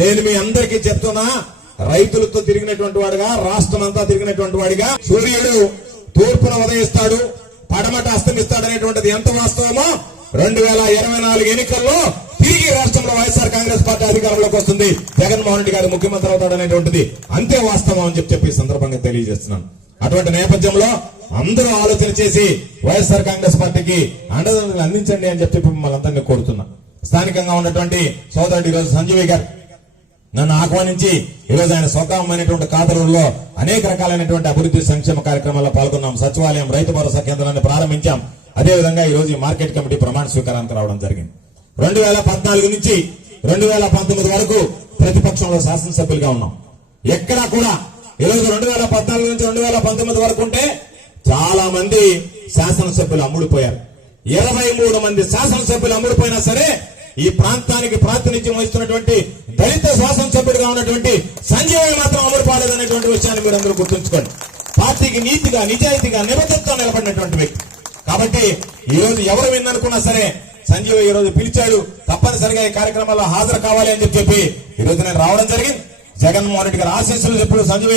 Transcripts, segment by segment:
నేను మీ అందరికీ చెప్తున్నా రైతులతో తిరిగినటువంటి వాడుగా రాష్ట్రం అంతా తిరిగినటువంటి వాడిగా సూర్యుడు తూర్పున ఉదయిస్తాడు పడమట అస్తమిస్తాడు అనేటువంటిది ఎంత వాస్తవమో రెండు వేల ఇరవై నాలుగు ఎన్నికల్లో తిరిగి రాష్ట్రంలో వైఎస్ఆర్ కాంగ్రెస్ పార్టీ అధికారంలోకి వస్తుంది. జగన్మోహన్ రెడ్డి గారు ముఖ్యమంత్రి అవుతాడు అనేటువంటిది అంతే వాస్తవం అని చెప్పి చెప్పి సందర్భంగా తెలియజేస్తున్నాను. అటువంటి నేపథ్యంలో అందరూ ఆలోచన చేసి వైఎస్ఆర్ కాంగ్రెస్ పార్టీకి అండదండలు అందించండి అని చెప్పి మిమ్మల్ని అందరినీ కోరుతున్నా. స్థానికంగా ఉన్నటువంటి సోదరుడు ఈరోజు సంజీవి గారు నన్ను ఆహ్వానించి ఈరోజు ఆయన స్వకామైనటువంటి కాదరుల్లో అనేక రకాలైనటువంటి అభివృద్ధి సంక్షేమ కార్యక్రమాల్లో పాల్గొన్నాం. సచివాలయం రైతు భరోసా కేంద్రాన్ని ప్రారంభించాం. అదేవిధంగా ఈ రోజు ఈ మార్కెట్ కమిటీ ప్రమాణ స్వీకారానికి రావడం జరిగింది. రెండు వేల పద్నాలుగు నుంచి రెండు వేల పంతొమ్మిది వరకు ప్రతిపక్షంలో శాసనసభ్యులుగా ఉన్నాం. ఎక్కడా కూడా ఈరోజు రెండు వేల పద్నాలుగు నుంచి రెండు వేల పంతొమ్మిది వరకు ఉంటే చాలా మంది శాసనసభ్యులు అమ్ముడిపోయారు. ఇరవై మూడు మంది శాసనసభ్యులు అమ్ముడిపోయినా సరే ఈ ప్రాంతానికి ప్రాతినిధ్యం వహిస్తున్నటువంటి దళిత శాసనసభ్యుడిగా ఉన్నటువంటి సంజయ్ మాత్రం అమలు పాలేదనేటువంటి విషయాన్ని మీరు అందరూ గుర్తుంచుకోండి. పార్టీకి నీతిగా నిజాయితీగా నిబద్ధతతో నిలబడినటువంటి వ్యక్తి. కాబట్టి ఈ రోజు ఎవరు విన్ననుకున్నా సరే సంజీవ్ ఈ రోజు పిలిచాడు తప్పనిసరిగా ఈ కార్యక్రమాల్లో హాజరు కావాలి అని చెప్పి చెప్పి ఈ రోజు నేను రావడం జరిగింది. జగన్మోహన్ రెడ్డి గారి ఆశీస్సులు ఎప్పుడు సంజీవ్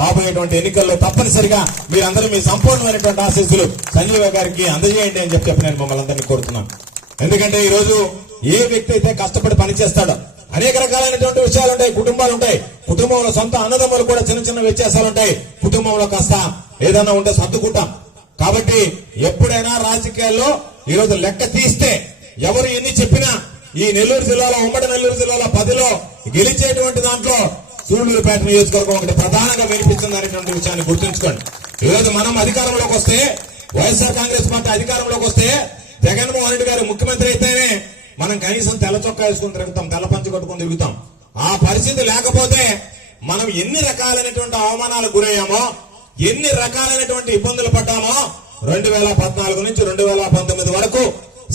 రాబోయేటువంటి ఎన్నికల్లో తప్పనిసరిగా మీరందరూ మీ సంపూర్ణమైనటువంటి ఆశీస్సులు సంజీవ గారికి అందజేయండి అని చెప్పి చెప్పి నేను మిమ్మల్ని అందరినీ కోరుతున్నాను. ఎందుకంటే ఈ రోజు ఏ వ్యక్తి అయితే కష్టపడి పనిచేస్తాడో అనేక రకాలైనటువంటి విషయాలు ఉంటాయి కుటుంబాలు ఉంటాయి. కుటుంబంలో సొంత అన్నదమ్ములు కూడా చిన్న చిన్న వ్యత్యాసాలు ఉంటాయి. కుటుంబంలో కాస్త ఏదైనా ఉంటే సర్దుకుంటాం. కాబట్టి ఎప్పుడైనా రాజకీయాల్లో ఈ రోజు లెక్క తీస్తే ఎవరు ఎన్ని చెప్పినా ఈ నెల్లూరు జిల్లాలో ఉమ్మడి నెల్లూరు జిల్లాలో పదిలో గెలిచేటువంటి దాంట్లో సూళ్ళూరుపేట నియోజకవర్గం ఒకటి ప్రధానంగా వినిపిస్తుంది అనేటువంటి విషయాన్ని గుర్తుంచుకోండి. ఈ రోజు మనం అధికారంలోకి వస్తే వైఎస్ఆర్ కాంగ్రెస్ పార్టీ అధికారంలోకి వస్తే జగన్మోహన్ రెడ్డి గారు ముఖ్యమంత్రి అయితేనే మనం కనీసం తెల్ల చొక్కా వేసుకుని తిరుగుతాం తెల్ల పంచి కట్టుకుని తిరుగుతాం. ఆ పరిస్థితి లేకపోతే మనం ఎన్ని రకాలైనటువంటి అవమానాలకు గురయ్యామో ఎన్ని రకాలైనటువంటి ఇబ్బందులు పడ్డామో రెండు వేల పద్నాలుగు నుంచి రెండు వేల పంతొమ్మిది వరకు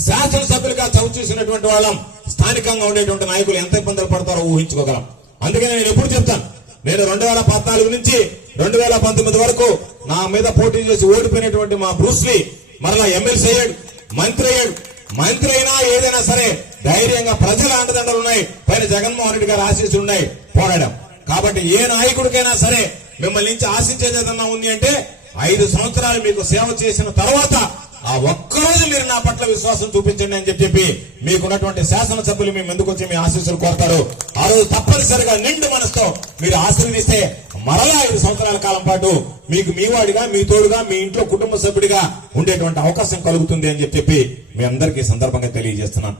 శాసనసభ్యులుగా చవి చూసినటువంటి వాళ్ళం స్థానికంగా ఉండేటువంటి నాయకులు ఎంత ఇబ్బందులు పడతారో ఊహించుకోగలం. అందుకని నేను ఎప్పుడు చెప్తాను నేను రెండు వేల పద్నాలుగు నుంచి రెండు వేల పంతొమ్మిది వరకు నా మీద పోటీ చేసి ఓడిపోయినటువంటి మా బ్రూస్లీ మరలా ఎమ్మెల్సీ అయ్యాడు. మంత్రి అయ్యాడు మంత్రి అయినా ఏదైనా సరే ధైర్యంగా ప్రజల అండదండలు ఉన్నాయి. పైన జగన్మోహన్ రెడ్డి గారు ఆశీస్సులు ఉన్నాయి. పోరాడం. కాబట్టి ఏ నాయకుడికైనా సరే మిమ్మల్ని నుంచి ఆశించేది ఏదన్నా ఉంది అంటే ఐదు సంవత్సరాలు మీకు సేవ చేసిన తర్వాత ఆ ఒక్కరోజు మీరు నా పట్ల విశ్వాసం చూపించండి అని చెప్పి చెప్పి మీకున్నటువంటి శాసనసభ్యులు మీ ముందుకు వచ్చి మీ ఆశీస్సులు కోరుతారు ఆ రోజు తప్పనిసరిగా నిండు మనసుతో మీరు ఆశీర్వదిస్తే మరలా ఐదు సంవత్సరాల కాలం పాటు మీకు మీ వాడిగా మీ తోడుగా మీ ఇంట్లో కుటుంబ సభ్యుడిగా ఉండేటువంటి అవకాశం కలుగుతుంది అని చెప్పి చెప్పి మీ అందరికీ సందర్భంగా తెలియజేస్తున్నాను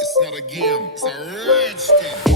It's not a game, it's a rich thing.